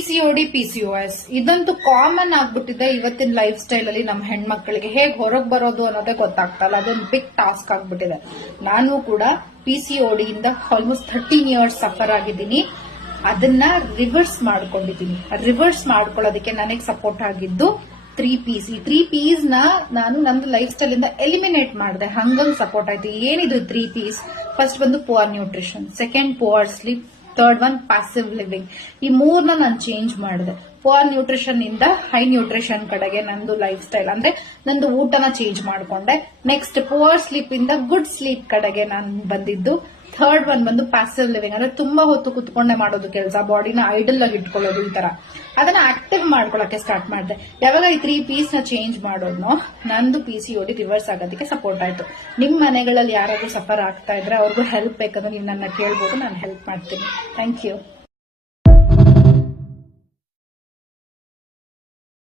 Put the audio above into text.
PCOD PCOS ಇದಂತೂ common ಆಗ್ಬಿಟ್ಟಿದೆ ಇವತ್ತಿನ ಲೈಫ್ ಸ್ಟೈಲ್ ಅಲ್ಲಿ. ನಮ್ಮ ಹೆಣ್ಮಕ್ಳಿಗೆ ಹೇಗ್ ಹೊರಗ್ ಬರೋದು ಅನ್ನೋದೇ ಗೊತ್ತಾಗ್ತಲ್ಲ, ಅದೊಂದು ಬಿಗ್ ಟಾಸ್ಕ್ ಆಗ್ಬಿಟ್ಟಿದೆ. ನಾನು ಕೂಡ ಪಿಸಿಒಡಿ ಇಂದ ಆಲ್ಮೋಸ್ಟ್ 13 ಇಯರ್ಸ್ ಸಫರ್ ಆಗಿದ್ದೀನಿ. ಅದನ್ನ ರಿವರ್ಸ್ ಮಾಡ್ಕೊಂಡಿದ್ದೀನಿ. ರಿವರ್ಸ್ ಮಾಡ್ಕೊಳ್ಳೋದಕ್ಕೆ ನನಗೆ ಸಪೋರ್ಟ್ ಆಗಿದ್ದು 3Ps. ಈ 3Ps ನ ನಾನು ನನ್ನ ಲೈಫ್ ಸ್ಟೈಲ್ ಇಂದ ಎಲಿಮಿನೇಟ್ ಮಾಡಿದೆ. ಹಂಗೊಂದು ಸಪೋರ್ಟ್ ಆಯ್ತು. ಏನಿದು 3Ps? ಫಸ್ಟ್ ಬಂದು poor nutrition, second poor sleep, third one passive living. ಈ ಮೂರ್ನ ನಾನು ಚೇಂಜ್ ಮಾಡಿದೆ. ಪುವರ್ ನ್ಯೂಟ್ರಿಷನ್ ಇಂದ ಹೈ ನ್ಯೂಟ್ರಿಷನ್ ಕಡೆಗೆ ನಂದು ಲೈಫ್ ಸ್ಟೈಲ್ ಅಂದ್ರೆ ನಂದು ಊಟನ ಚೇಂಜ್ ಮಾಡ್ಕೊಂಡೆ. ನೆಕ್ಸ್ಟ್ ಪುವರ್ ಸ್ಲೀಪ್ ಇಂದ ಗುಡ್ ಸ್ಲೀಪ್ ಕಡೆಗೆ ನಾನು ಬಂದಿದ್ದು. ಥರ್ಡ್ ಒನ್ ಬಂದು ಪ್ಯಾಸಿವ್ ಲಿವಿಂಗ್ ಅಂದ್ರೆ ತುಂಬಾ ಹೊತ್ತು ಕುತ್ಕೊಂಡೆ ಮಾಡೋದು ಕೆಲಸ, ಬಾಡಿನ ಐಡಲ್ ಆಗಿ ಇಟ್ಕೊಳ್ಳೋದು, ಈ ತರ ಅದನ್ನ ಆಕ್ಟಿವ್ ಮಾಡ್ಕೊಳಕ್ಕೆ ಸ್ಟಾರ್ಟ್ ಮಾಡಿದೆ. ಯಾವಾಗ ಈ 3Ps ನ ಚೇಂಜ್ ಮಾಡೋದ್ನೋ ನಂದು ಪಿಸಿಒಡಿ ರಿವರ್ಸ್ ಆಗೋದಕ್ಕೆ ಸಪೋರ್ಟ್ ಆಯ್ತು. ನಿಮ್ ಮನೆಗಳಲ್ಲಿ ಯಾರಾದ್ರೂ ಸಫರ್ ಆಗ್ತಾ ಇದ್ರೆ ಅವ್ರಿಗೂ ಹೆಲ್ಪ್ ಬೇಕಂದ್ರೆ ನೀವು ನನ್ನ ಕೇಳ್ಬೋದು, ನಾನು ಹೆಲ್ಪ್ ಮಾಡ್ತೀನಿ. Thank you.